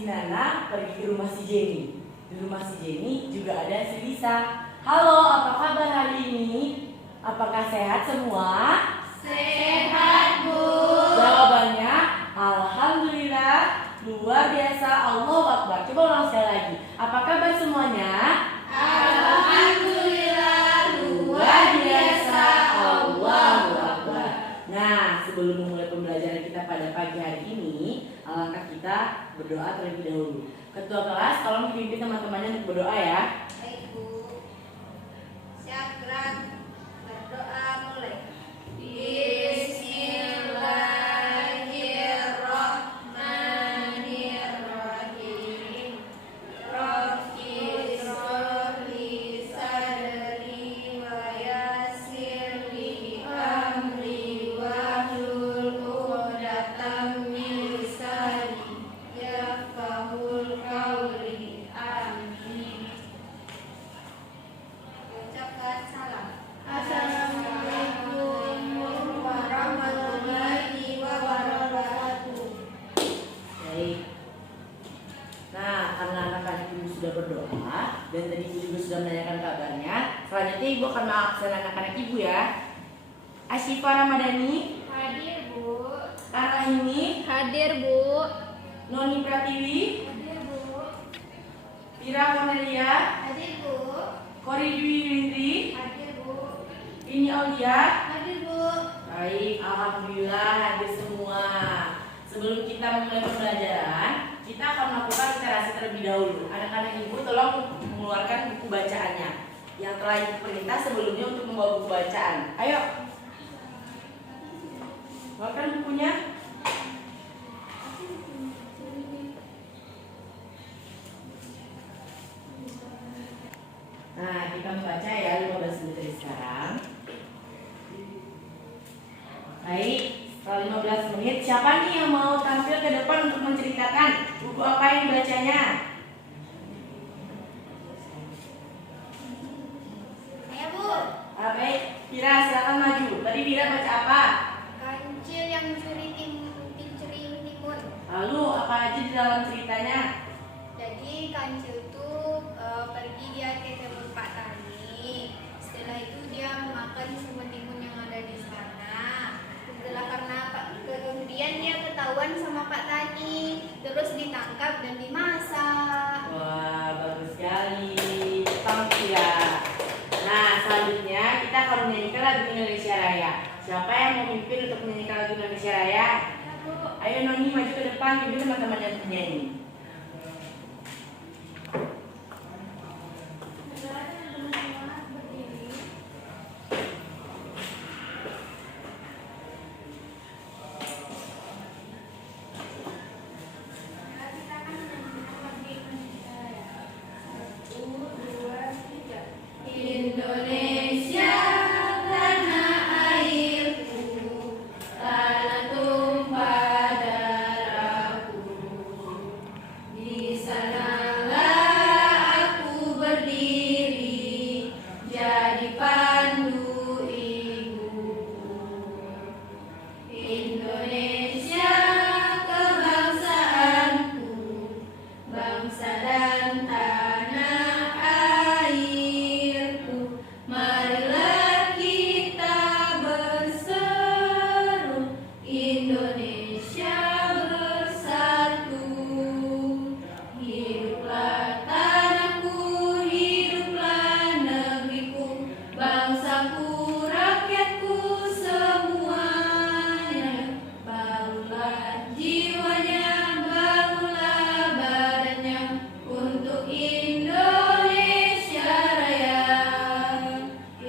si Nana pergi ke rumah si Jenny. Di rumah si Jenny juga ada si Lisa. Halo, apa kabar hari ini? Apakah sehat semua? Sehat, Bu. Jawabannya, alhamdulillah, luar biasa, Allahu Akbar. Coba ulang sekali lagi. Apa kabar semuanya? Alhamdulillah, luar biasa, Allahu Akbar. Nah, sebelum memulai pembelajaran kita pada pagi hari ini, alangkah kita berdoa terlebih dahulu. Ketua kelas, tolong dipimpin teman-temannya untuk berdoa ya. Baik, Bu. Syakran, berdoa mulai. Bismillahirrahmanirrahim. Rabbi shrahli sadri wa yassirli amri wahlul 'uqdatam min lisani yafqahul qawli. Amin. Ucapkan salam. Assalamualaikum warahmatullahi wabarakatuh. Baik. Nah, karena anak-anak ibu sudah berdoa dan tadi ibu juga sudah menanyakan kabarnya, selanjutnya ibu akan melaksanakan anak-anak ibu ya. Asyifa Ramadhani, Hadir, Bu. Rahimi, Hadir, Bu. Noni Pratiwi, Hadir, Bu. Tira Cornelia, Hadir, Bu. Kori Dwi Windri, Hadir, Bu. Rini Aulia. Hadir, Bu. Baik, alhamdulillah hadir semua. Sebelum kita memulai pembelajaran, kita akan melakukan literasi terlebih dahulu. Anak-anak ibu tolong mengeluarkan buku bacaannya yang telah ibu perintah sebelumnya untuk membawa buku bacaan. Ayo, keluarkan bukunya. Nah, kita membaca ya 15 menit dari sekarang. Baik, setelah 15 menit, siapa nih yang mau tampil ke depan untuk menceritakan buku apa yang dibacanya? Saya, Bu. Baik, Vira silakan maju. Tadi Vira baca apa? Kancil yang mencuri timun. Lalu apa aja di dalam ceritanya? Jadi kancil itu pergi dia ke kebun Pak Tani. Setelah itu dia memakan semua timun yang ada di sana. Kemudian dia ketahuan sama Pak Tani, terus ditangkap dan dimasak. Wah, bagus sekali. Thank you ya. Nah, selanjutnya kita akan menyanyikan lagu Indonesia Raya. Siapa yang mau memimpin untuk menyanyikan lagu Indonesia Raya? Ayo Noni maju ke depan, bimbing teman-teman yang menyanyi. Indonesia, tanah airku, tanah tumpah darahku. Di sanalah aku berdiri, jadi pandu ibuku. Indonesia, kebangsaanku, bangsa dan tanah airku. Marilah kita berseru, Indonesia bersatu. Hiduplah tanahku, hiduplah negeriku, bangsaku, rakyatku semuanya. Bangunlah jiwanya, bangunlah badannya untuk Indonesia Raya.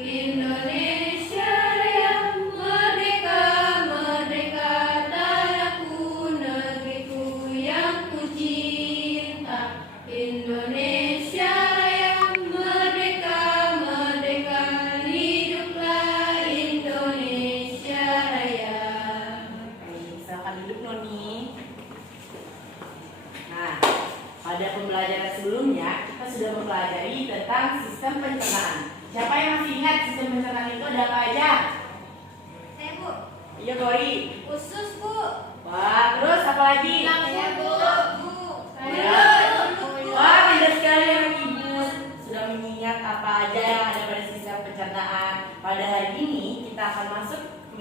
Indonesia Raya, merdeka, merdeka, tanahku, negeriku yang ku cinta. Indonesia Raya, merdeka, merdeka, hiduplah Indonesia Raya. Baik, silakan duduk Noni. Nah, pada pembelajaran sebelumnya kita sudah mempelajari tentang sistem pencernaan. Siapa yang masih ingat sistem pencernaan itu ada apa aja? Saya, Bu. Iya, Kori. Usus, Bu. Wah, terus apa lagi? Saya, Bu. Ya,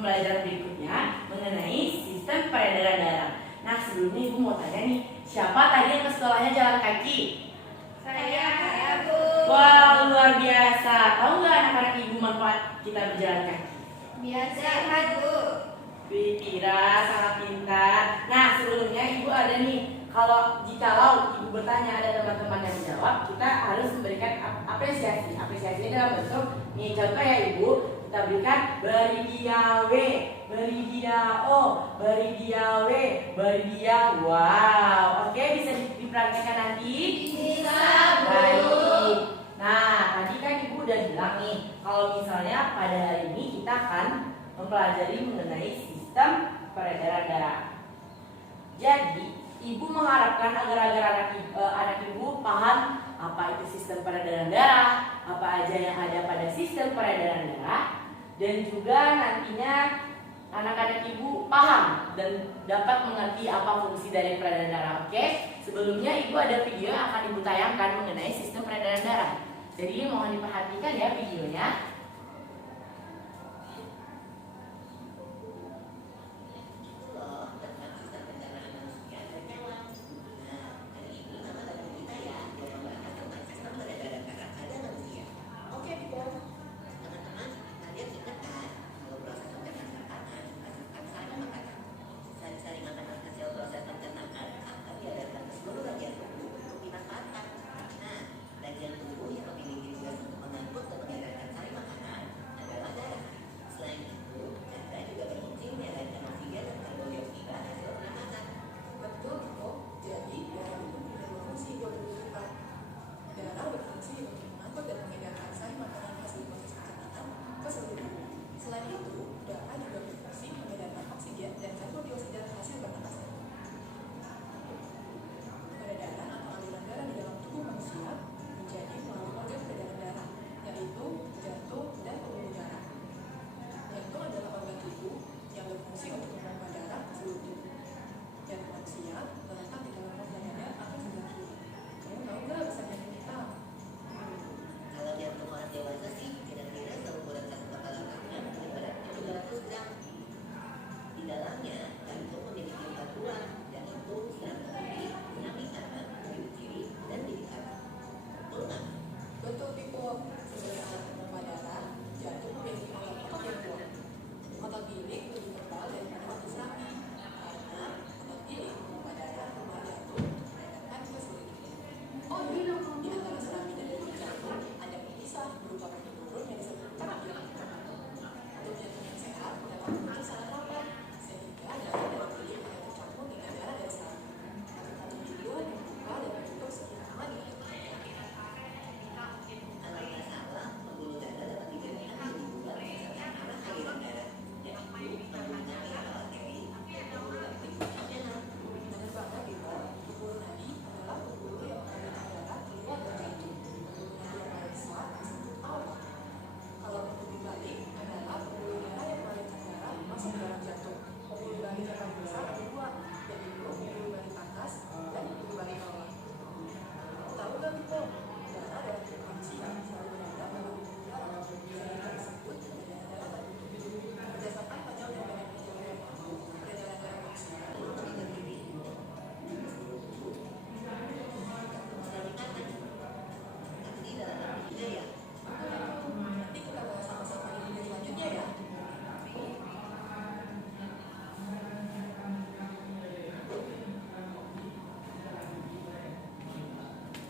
pembelajaran berikutnya mengenai sistem peredaran darah. Nah, sebelumnya Ibu mau tanya nih, siapa tadi yang ke sekolahnya jalan kaki? Saya, Bu. Wah, luar biasa. Tahu nggak anak-anak Ibu manfaat kita berjalan kaki? Biasa, Bu. Tira sangat pintar. Nah, sebelumnya Ibu ada nih, jikalau Ibu bertanya ada teman-teman yang menjawab, kita harus memberikan apresiasi. Apresiasinya dalam bentuk nih, contoh ya Ibu, kita berikan beri dia we, beri dia o, beri dia we, beri dia wow. Oke, bisa dipraktekkan nanti? Bisa, Bu. Baik. Nah, tadi kan Ibu udah bilang nih, kalau misalnya pada hari ini kita akan mempelajari mengenai sistem peredaran darah. Jadi, Ibu mengharapkan agar anak Ibu paham apa itu sistem peredaran darah, apa aja yang ada pada sistem peredaran darah, dan juga nantinya anak-anak Ibu paham dan dapat mengerti apa fungsi dari peredaran darah. Oke? Sebelumnya Ibu ada video yang akan Ibu tayangkan mengenai sistem peredaran darah. Jadi mohon diperhatikan ya videonya.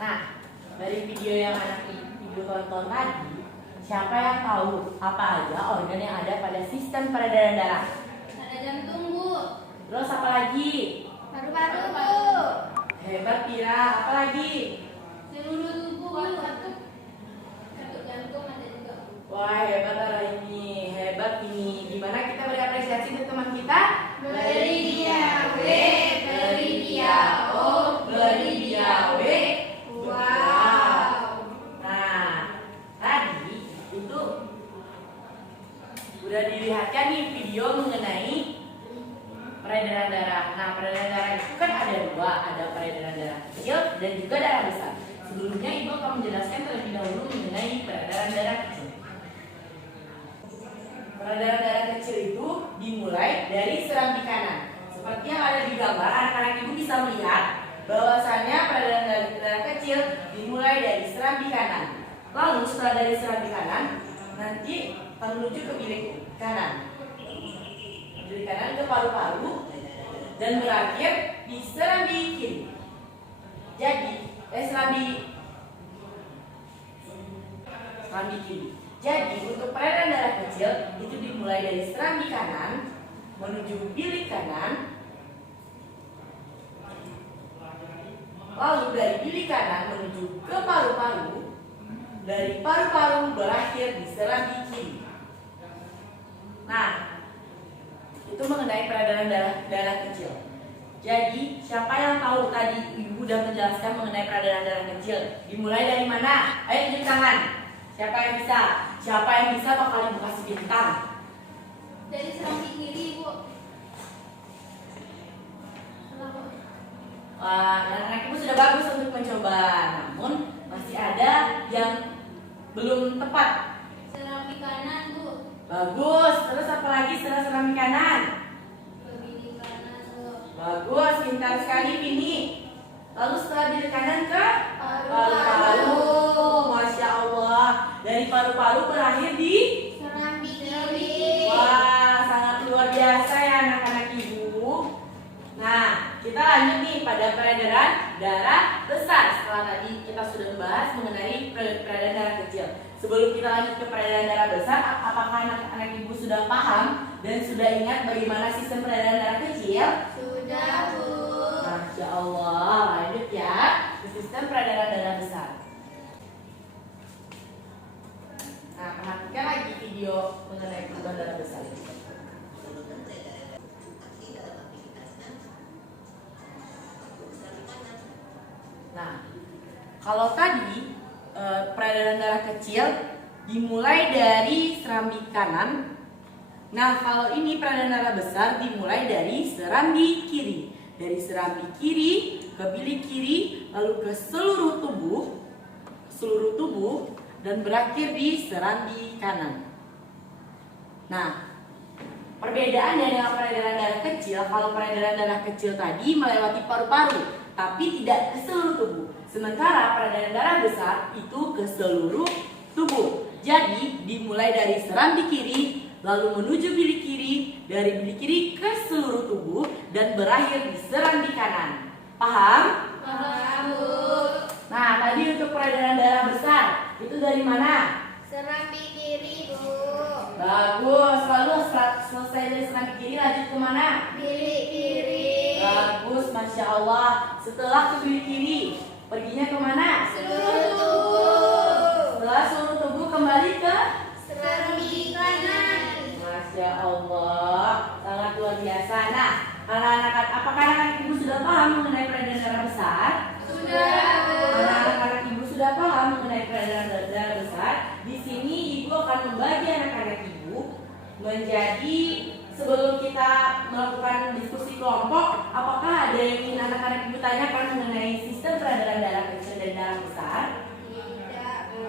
Nah, dari video yang anak Ibu tonton tadi, siapa yang tahu apa aja organ yang ada pada sistem peredaran darah? Ada jantung, Bu. Terus apa lagi? Paru-paru, Bu. Hebat Tira, apa lagi? Seluruh tubuh, Bu. Untuk jantung ada juga, Bu. Wah, hebat Tara ini, hebat ini. Gimana kita beri apresiasi untuk teman kita? Beri dia W, beri dia O, beri dia W. Wow. Nah, tadi itu udah dilihatkan nih video mengenai peredaran darah. Nah, peredaran darah itu kan ada dua, ada peredaran darah kecil dan juga darah besar. Sebelumnya Ibu akan menjelaskan terlebih dahulu mengenai peredaran darah kecil. Peredaran darah kecil itu dimulai dari serambi kanan. Seperti yang ada di gambar, anak-anak ibu bisa melihat bahwasannya peredaran darah kecil dimulai dari serambi kanan. Lalu setelah dari serambi kanan, nanti menuju ke bilik kanan. Bilik kanan ke paru-paru dan berakhir di serambi kiri. Jadi, serambi kiri. Jadi, untuk peredaran darah kecil itu dimulai dari serambi kanan menuju bilik kanan. Lalu dari bilik kanan menuju ke paru-paru. Dari paru-paru berakhir di serambi kiri. Nah, itu mengenai peredaran darah kecil. Jadi, siapa yang tahu tadi ibu sudah menjelaskan mengenai peredaran darah kecil? Dimulai dari mana? Ayo tunjuk tangan. Siapa yang bisa? Siapa yang bisa bakal ibu kasih bintang? Dari serambi kiri, Bu. Wah, anak-anak ibu sudah bagus untuk mencoba. Namun, masih ada yang belum tepat. Serambi kanan, Bu. Bagus. Terus apa lagi setelah serambi kanan? Bilik kanan, Bu. Bagus, pintar sekali Vini. Lalu setelah bilik kanan ke Paru-paru. Masya Allah. Dari paru-paru berakhir di Serambi kiri. wah, sangat luar biasa ya anak-anak ibu. Nah, kita lanjut nih pada peredaran darah besar. Setelah tadi kita sudah membahas mengenai peredaran darah kecil. Sebelum kita lanjut ke peredaran darah besar, apakah anak-anak ibu sudah paham dan sudah ingat bagaimana sistem peredaran darah kecil? Sudah, Bu. Masya Allah. Lanjut ya ke sistem peredaran darah besar. Nah, perhatikan lagi video mengenai peredaran darah besar ini. Nah, kalau tadi peredaran darah kecil dimulai dari serambi kanan. Nah, kalau ini peredaran darah besar dimulai dari serambi kiri. Dari serambi kiri ke bilik kiri, lalu ke seluruh tubuh dan berakhir di serambi kanan. Nah, perbedaannya dengan peredaran darah kecil, kalau peredaran darah kecil tadi melewati paru-paru, tapi tidak ke seluruh tubuh. Sementara peredaran darah besar itu ke seluruh tubuh. Jadi dimulai dari serambi kiri, lalu menuju bilik kiri, dari bilik kiri ke seluruh tubuh dan berakhir di serambi kanan. Paham? Paham, Bu. Nah, tadi untuk peredaran darah besar itu dari mana? Serambi kiri, Bu. Bagus. Lalu selesai dari serambi kiri lanjut ke mana? Bilik kiri. Bagus, masya Allah. Setelah ke bilik kiri, perginya ke mana? Seluruh tubuh. Setelah seluruh tubuh kembali ke Serambi kanan. masya Allah, sangat luar biasa. Nah, apakah anak-anak ibu sudah paham mengenai peredaran darah besar? Sudah, Bu. Anak-anak ibu sudah paham mengenai peredaran darah besar. Di sini ibu akan membagi anak-anak ibu menjadi, sebelum kita melakukan diskusi kelompok, apakah ada yang ingin anak-anak ibu tanyakan mengenai sistem peredaran darah kecil dan darah besar? Tidak, Bu.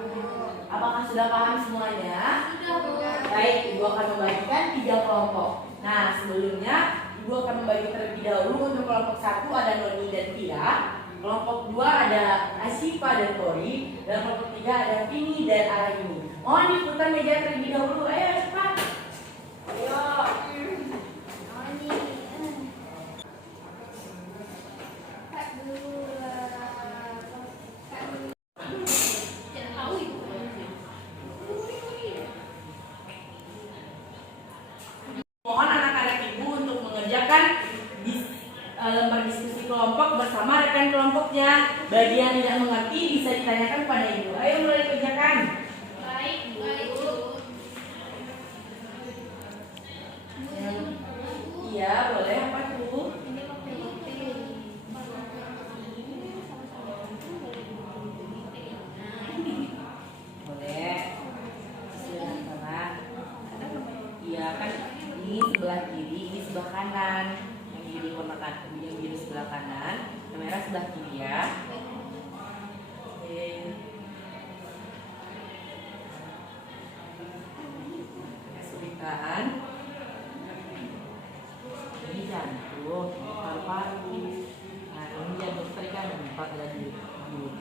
Apakah sudah paham semuanya? Sudah, Bu. Baik, ibu akan membagikan 3 kelompok. Nah, sebelumnya ibu akan membagi terlebih dahulu. Untuk kelompok 1 ada Noni dan Tira. Kelompok 2 ada Asifa dan Tori. Dan kelompok 3 ada Vini dan Araini. Mohon diputar meja terlebih dahulu. Ayo cepat. Ayo. Mohon anak-anak ibu untuk mengerjakan lembar diskusi kelompok bersama rekan kelompoknya. Bagi yang tidak mengerti bisa ditanyakan kepada ibu. Ayo mulai kerjakan. Baik, Bu. Iya, boleh. Apa tuh? Boleh. Silakan. Iya kan, ini sebelah kiri, ini sebelah kanan. Yang biru warna yang biru sebelah kanan, yang merah sebelah kiri ya. Oke. Kesulitan. ada di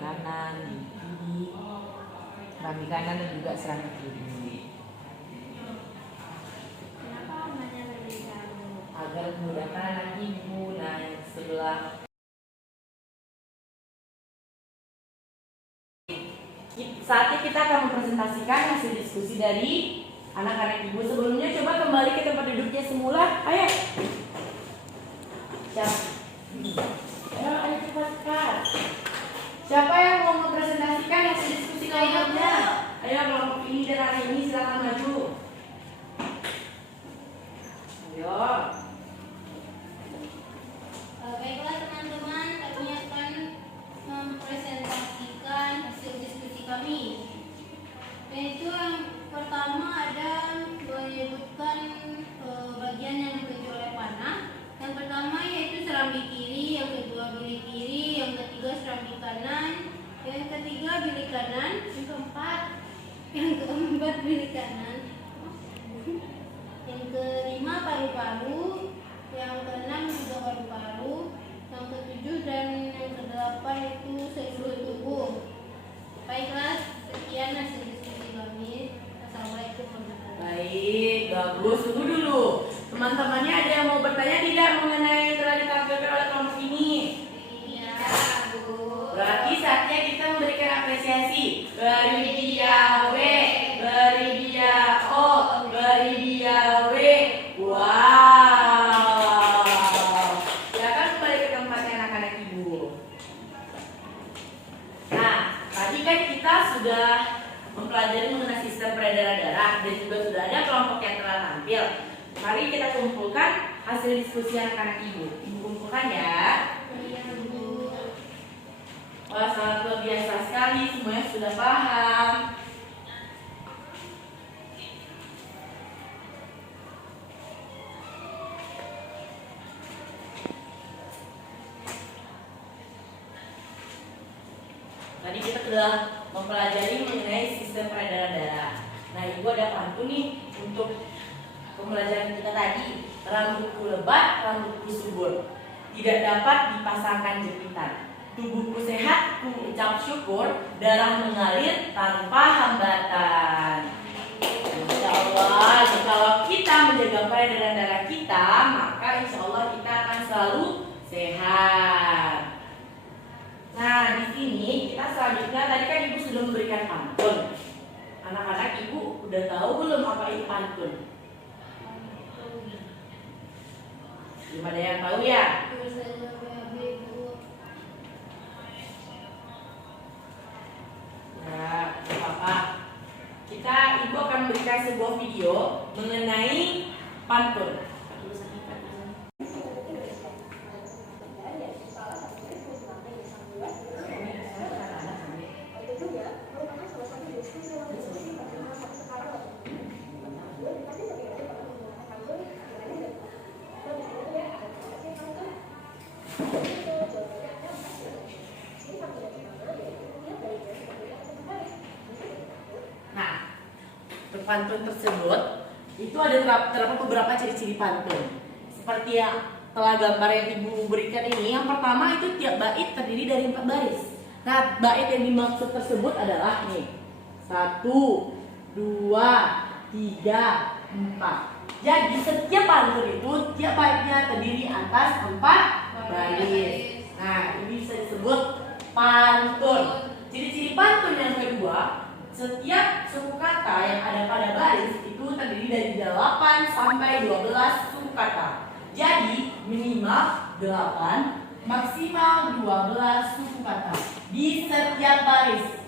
kanan, di kiri, serambi kanan dan juga serambi kiri. Kenapa namanya berbeda? Agar memudahkan anak ibu. Nah, yang sebelah saatnya kita akan mempresentasikan hasil diskusi dari anak-anak ibu. Sebelumnya coba kembali ke tempat duduknya semula. Ayo. Ayo cepat. Siapa yang mau mempresentasikan hasil diskusi kelompoknya? Ayo kelompok ini dan anak ini silakan maju. Ayo. Baiklah teman-teman, kami akan mempresentasikan hasil diskusi kami. Yaitu yang pertama ada menyebutkan bagian yang dituju oleh panah. Yang pertama yaitu serambi kiri, yang kedua bilik kiri, yang ketiga serambi kanan, yang ketiga bilik kanan, yang keempat bilik kanan, yang kelima paru-paru, yang keenam juga paru-paru, yang ketujuh dan yang kedelapan itu seluruh tubuh. Baiklah, sekian hasil diskusi kami. Assalamualaikum warahmatullahi wabarakatuh. Baik, bagus. Tunggu dulu. Teman-temannya ada yang mau bertanya tidak mengenai yang telah ditampilkan oleh kelompok ini? Iya, Bu. Berarti saatnya kita memberikan apresiasi. Beri dia W, beri dia O, beri dia W. Wow. Silakan kembali ke tempatnya anak-anak ibu. Nah, tadi kan kita sudah mempelajari mengenai sistem peredaran darah dan juga sudah ada kelompok yang telah tampil. Mari kita kumpulkan hasil diskusi anak-anak ibu. Ibu kumpulkan ya. Iya, Bu. Wah, sangat luar biasa sekali, semuanya sudah paham. Tadi kita sudah mempelajari mengenai sistem peredaran darah. Nah, ibu ada pantun nih untuk pembelajaran kita tadi. Rambutku lebat, rambutku subur, tidak dapat dipasangkan jepitan. Tubuhku sehat, ku ucap syukur, darah mengalir tanpa hambatan. Insya Allah, kalau kita menjaga peredaran darah kita, maka insya Allah kita akan selalu sehat. Nah, di sini kita selanjutnya tadi kan ibu sudah memberikan pantun. Anak-anak ibu udah tahu belum apa itu pantun? Belum ada yang tahu ya? Ya, apa? Kita ibu akan memberikan sebuah video mengenai pantun. Pantun tersebut itu ada terdapat beberapa ciri-ciri pantun. Seperti yang telah gambar yang ibu berikan ini, yang pertama itu tiap bait terdiri dari 4 baris. Nah, bait yang dimaksud tersebut adalah nih 1, 2, 3, 4. Jadi setiap pantun itu tiap baitnya terdiri atas 4 baris. Nah, ini bisa disebut pantun. Ciri-ciri pantun yang kedua, setiap suku kata yang ada pada baris itu terdiri dari 8 sampai 12 suku kata. Jadi minimal 8, maksimal 12 suku kata di setiap baris.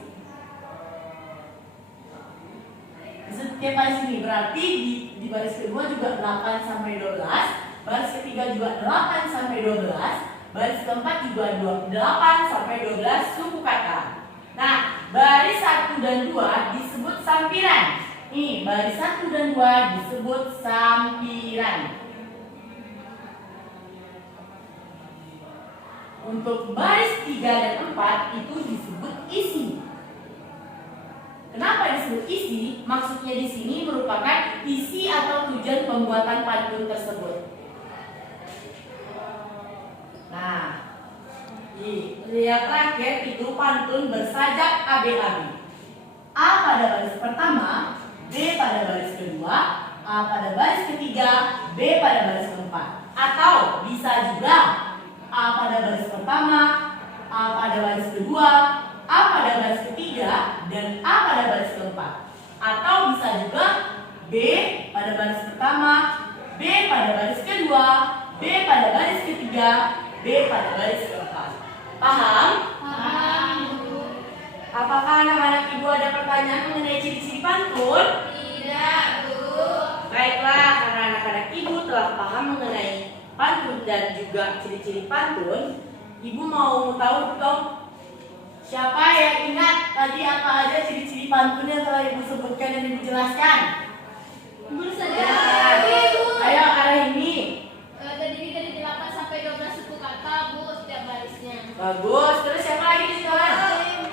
Di setiap baris ini berarti di baris kedua juga 8 sampai 12, baris ketiga juga 8 sampai 12, baris keempat juga 8 sampai 12 suku kata. Nah, baris 1 dan 2 disebut sampiran. Ini baris 1 dan 2 disebut sampiran. Untuk baris 3 dan 4 itu disebut isi. Kenapa disebut isi? Maksudnya di sini merupakan isi atau tujuan pembuatan pantun tersebut. Nah, Yang terakhir itu pantun bersajak AB-AB. A pada baris pertama, B pada baris kedua, A pada baris ketiga, B pada baris keempat. Atau bisa juga A pada baris pertama, A pada baris kedua, A pada baris ketiga, dan A pada baris keempat. Atau bisa juga B pada baris pertama, B pada baris kedua, B pada baris ketiga, B pada baris keempat. Paham? Paham, Bu. Apakah anak-anak ibu ada pertanyaan mengenai ciri-ciri pantun? Tidak, Bu. Baiklah, karena anak-anak ibu telah paham mengenai pantun dan juga ciri-ciri pantun, ibu mau tahu dong siapa yang ingat tadi apa aja ciri-ciri pantun yang telah ibu sebutkan dan ibu jelaskan? Bu, Ya. saya Bu. Ayo arah ini. Terdiri dari 8 sampai 12 suku kata, Bu, setiap barisnya. Bagus. Terus siapa lagi di sekolah?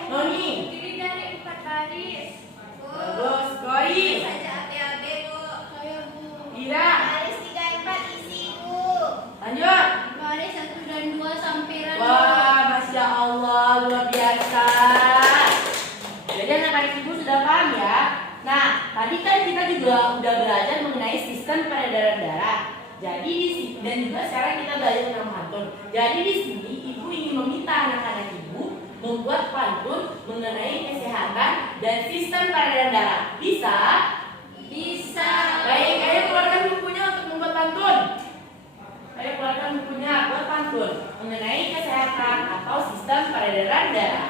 Noni. Terdiri dari 4 baris. Bagus. Kori. Saja ABAB, Bu. Saya, Bu. Ira. Baris 3 4 isi, Bu. Lanjut. Baris 1 dan 2 sampiran. Wah, Masya Allah, luar biasa. Jadi anak-anak ibu sudah paham ya. Nah, tadi kan kita juga udah belajar mengenai sistem peredaran darah. Jadi di sini dan juga sekarang kita belajar tentang pantun. Jadi di sini ibu ingin meminta anak-anak ibu membuat pantun mengenai kesehatan dan sistem peredaran darah. Bisa? Bisa. Baik, ayo keluarkan bukunya untuk membuat pantun. Ayo keluarkan bukunya buat pantun mengenai kesehatan atau sistem peredaran darah.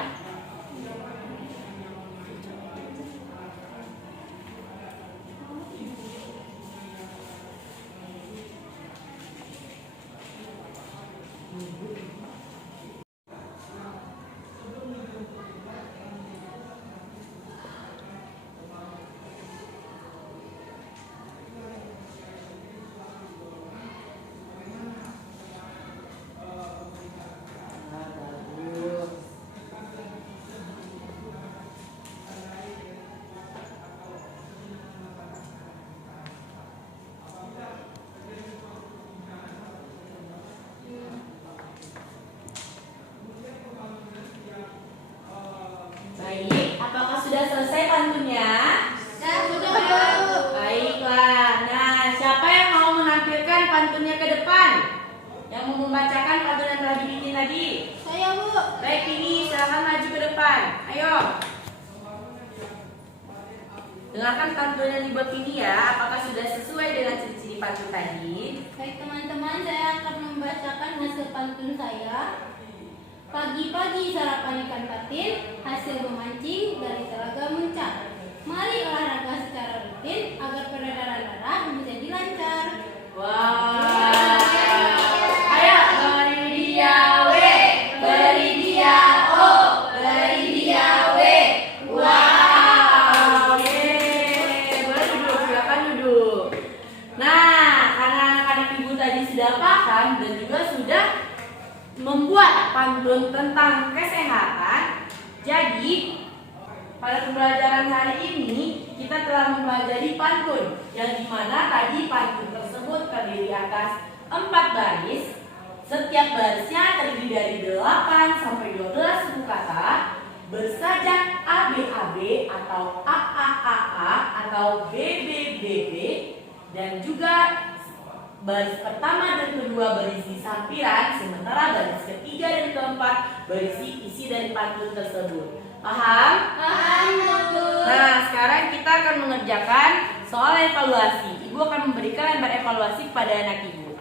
Baik, apakah sudah selesai pantunnya? Sudah, Bu. Baiklah, nah siapa yang mau menampilkan pantunnya ke depan? Yang mau membacakan pantun yang telah dibikin tadi? Saya, Bu. Baik, ini silahkan maju ke depan. Ayo. Dengarkan pantun yang dibuat ini ya. Apakah sudah sesuai dengan ciri-ciri pantun tadi? Baik teman-teman, saya akan membacakan hasil pantun saya. Pagi-pagi sarapan ikan patin, hasil memancing dari telaga muncak. Mari olahraga secara rutin agar peredaran darah menjadi lancar. Wah. Ayo, beri dia W, beri dia O, beri dia W. Wow. Yeay. Boleh duduk, silakan duduk. Nah, karena anak-anak ibu tadi sudah paham dan juga sudah membuat pantun tentang kesehatan. Jadi pada pembelajaran hari ini kita telah mempelajari pantun yang dimana tadi pantun tersebut terdiri atas 4 baris. Setiap barisnya terdiri dari 8 sampai 12 suku kata bersajak ABAB atau AAAA atau BBBB, dan juga baris pertama dan kedua berisi sampiran, sementara baris ketiga dan keempat berisi isi dari pantun tersebut. Paham? Paham, Bu. Nah, sekarang kita akan mengerjakan soal evaluasi. Ibu akan memberikan lembar evaluasi kepada anak ibu.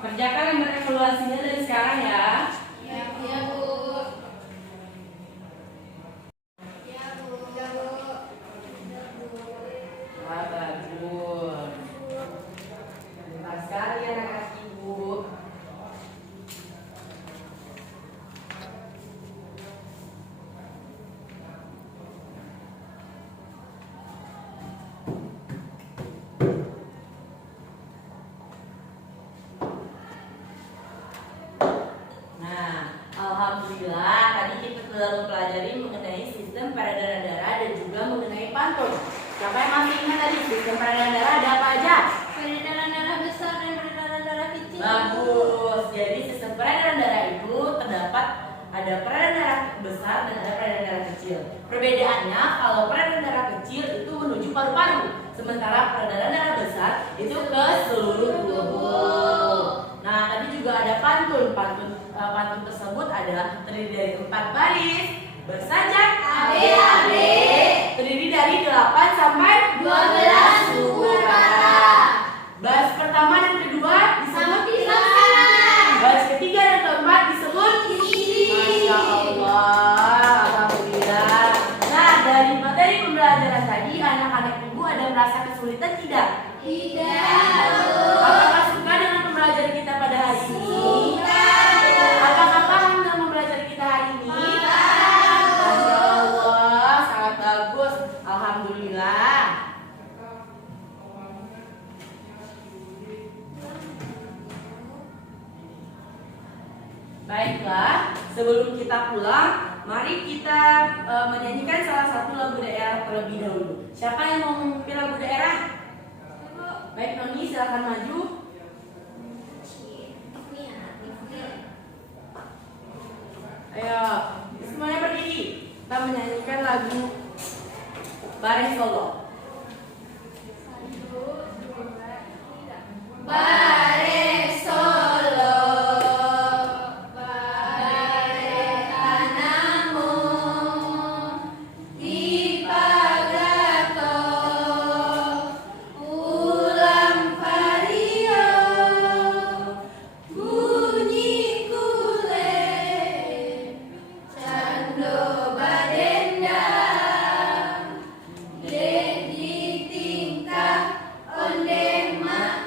Kerjakan lembar evaluasinya dari sekarang ya. Ya, Bu. Ya, Bu. Ya, Bu. Wah, bagus. Pintar sekali anak-anak ibu. Siapa yang masih ingat tadi sistem peredaran darah ada apa aja? Peredaran darah besar dan peredaran darah kecil. Bagus. Jadi sistem peredaran darah itu terdapat ada peredaran darah besar dan ada peredaran darah kecil. Perbedaannya kalau peredaran darah kecil itu menuju paru-paru, sementara peredaran darah besar itu ke seluruh tubuh. Nah, tadi juga ada pantun. Pantun tersebut adalah terdiri dari 4 baris bersajar ABAB, terdiri dari 8 sampai 12 suku kata. Baris pertama dan kedua disebut Dilaksanakan. baris ketiga dan keempat disebut Masya Allah, Alhamdulillah. Nah, dari materi pembelajaran tadi, anak-anak ibu ada merasa kesulitan tidak? Tidak. Apakah suka dengan pembelajaran kita pada hari ini? Apakah paham dengan pembelajaran kita hari ini? Masya Allah, sangat bagus. Alhamdulillah. Baiklah, sebelum kita pulang, mari kita menyanyikan salah satu lagu daerah terlebih dahulu. Siapa yang mau memimpin lagu daerah? Baik, Noni, silakan maju. Ayo, semuanya berdiri. Kita menyanyikan lagu Bareng Solo. Bare Solo, bare tanahmu, di Pagato, ulam vario, bunyi kule, cando badenda, di tingkah ondema.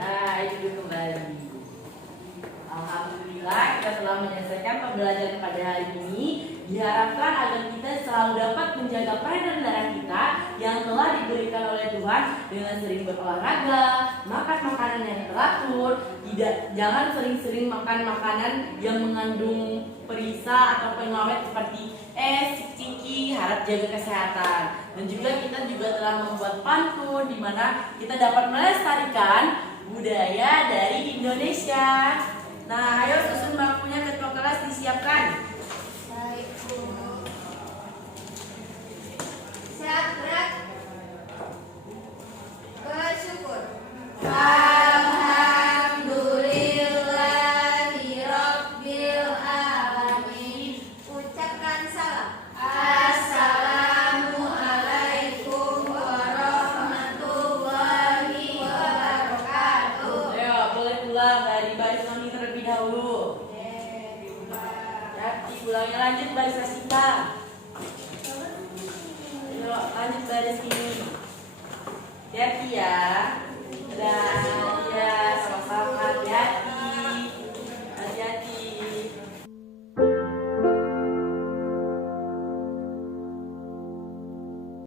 Ya, itu kembali. Alhamdulillah, kita telah menyelesaikan pembelajaran pada hari ini. Diharapkan agar kita selalu dapat menjaga peredaran darah kita yang telah diberikan oleh Tuhan dengan sering berolahraga, makan makanan yang teratur, jangan sering-sering makan makanan yang mengandung perisa atau pengawet seperti es, ciki, harap jaga kesehatan. Dan juga kita juga telah membuat pantun di mana kita dapat melestarikan budaya dari Indonesia. Nah, ayo susun bangkunya, ketua kelas disiapkan. Baik, Bu. Siap, gerak. Bersyukur. Alhamdulillahirabbil alamin. Ucapkan salam. Assalamualaikum warahmatullahi wabarakatuh. Ayo, boleh pulang dari baris Noni terlebih dahulu. Ya, pulangnya lanjut baris Asita. Ayo, lanjut baris ini. Hati-hati ya. Dadah. Ya.